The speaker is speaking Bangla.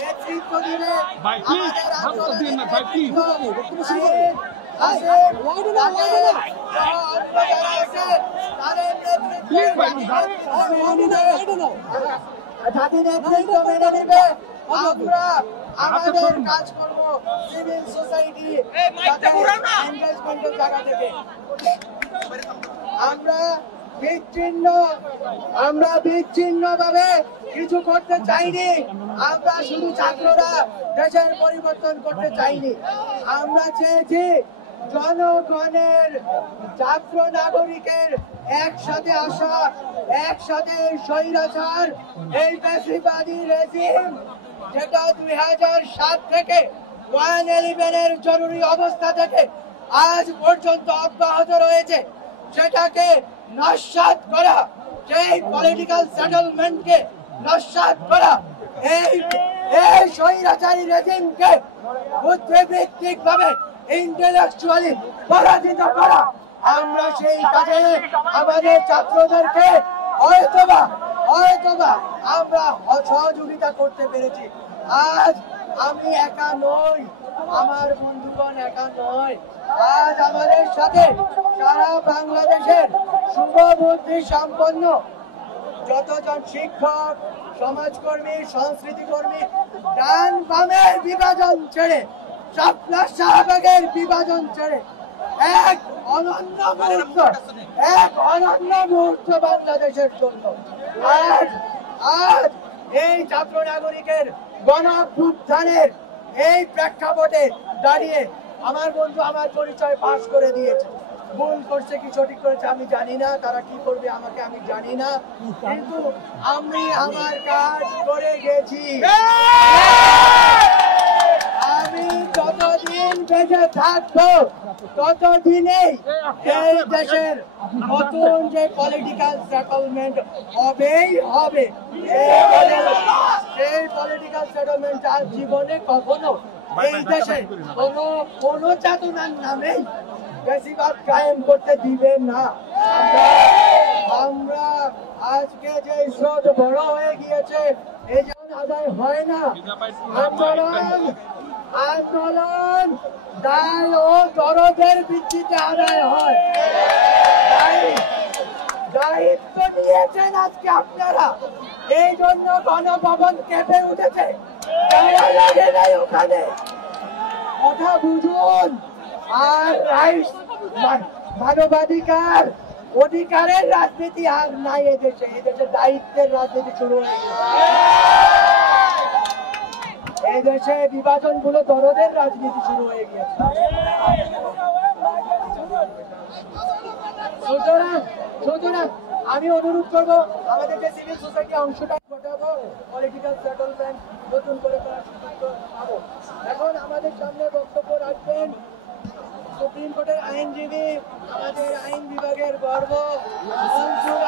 নেতৃত্ব দিবে জাতি নেতৃত্ব মেনে নেবে। আমরা আমাদের কাজ করব সিভিল সোসাইটি এনগেজমেন্টের জায়গা থেকে। আমরা বিচ্ছিন্ন ভাবে কিছু করতে চাইনি। আমরা শুধু ছাত্ররা দেশের পরিবর্তন করতে চাইনি। আমরা চেয়েছি জনগণের, ছাত্র নাগরিকের একসাথে আসা, একসাথে স্বৈরাচার এই ফ্যাসিবাদী রেজিম যেটা 2007 থেকে 111 জরুরি অবস্থা থেকে আজ পর্যন্ত অব্যাহত রয়েছে, সেটাকে নস্যাৎ করা, সেই পলিটিক্যাল সেটেলমেন্টকে নস্যাৎ করা, এই স্বৈরাচারী রেজিমকে বুদ্ধিবৃত্তিক ভাবে ইন্টেলেকচুয়ালি পরাজিত করা। আমরা সেই কাজে আমাদের ছাত্রদেরকে হয়তোবা আমরা সহযোগিতা করতে পেরেছি। আজ আমি একা নই, আমার বন্ধুগণ একা নয়। আজ আমাদের সাথে সারা বাংলাদেশের শুভবুদ্ধি সম্পন্ন যতজন শিক্ষক, সমাজকর্মী, সংস্কৃতি কর্মী, ডান বামের বিভাজন ছেড়ে, শাপলা শাহবাগের বিভাজন ছেড়ে এক অনন্য মুহূর্ত বাংলাদেশের জন্য আজ এই ছাত্র নাগরিকের গণঅভ্যুত্থানের এই প্রেক্ষাপটে দাঁড়িয়ে আমার বন্ধু আমার পরিচয় ফাঁস করে দিয়েছে। ভুল করছে কি সঠিক করেছে আমি জানি না, তারা কি করবে আমাকে আমি জানি না, কিন্তু আমি আমার কাজ করে গেছি। আমি যতদিন বেঁচে থাকবো ততদিনেই এই দেশের নতুন যে পলিটিক্যাল সেটেলমেন্ট হবেই হবে। সেই পলিটিক্যাল সেটেলমেন্ট আর জীবনে কখনো এই দেশে কোনো চেতনার নামেই বেশিরভাগ কায়েম করতে দিবে না। আমরা আজকে যে স্রোত বড় হয়ে গিয়েছে, এই যেমন আদায় হয় না, আন্দোলন দায় ও দরদের ভিত্তিতে আদায় হয়। দায়িত্ব নিয়েছেন আজকে আপনারা, এই জন্য গণভবন কেঁপে উঠেছে। ওখানে কথা বুঝুন। আর মানবাধিকার, অধিকারের রাজনীতি আর নাই এদেশে। এদেশে দায়িত্বের রাজনীতি শুরু হয়ে গেছে। এই দেশে বিভাজন গুলো দরদের রাজনীতি শুরু হয়ে গিয়েছে। সুতরাং আমি অনুরোধ করবো আমাদের যে সিভিল সোসাইটি অংশটা ঘটাবো, পলিটিক্যাল সেটেলমেন্ট নতুন করে করার সিদ্ধান্ত পাবো। এখন আমাদের সামনে বক্তব্য রাখবেন সুপ্রিম কোর্টের আইনজীবী, আমাদের আইন বিভাগের গর্ব মনসুর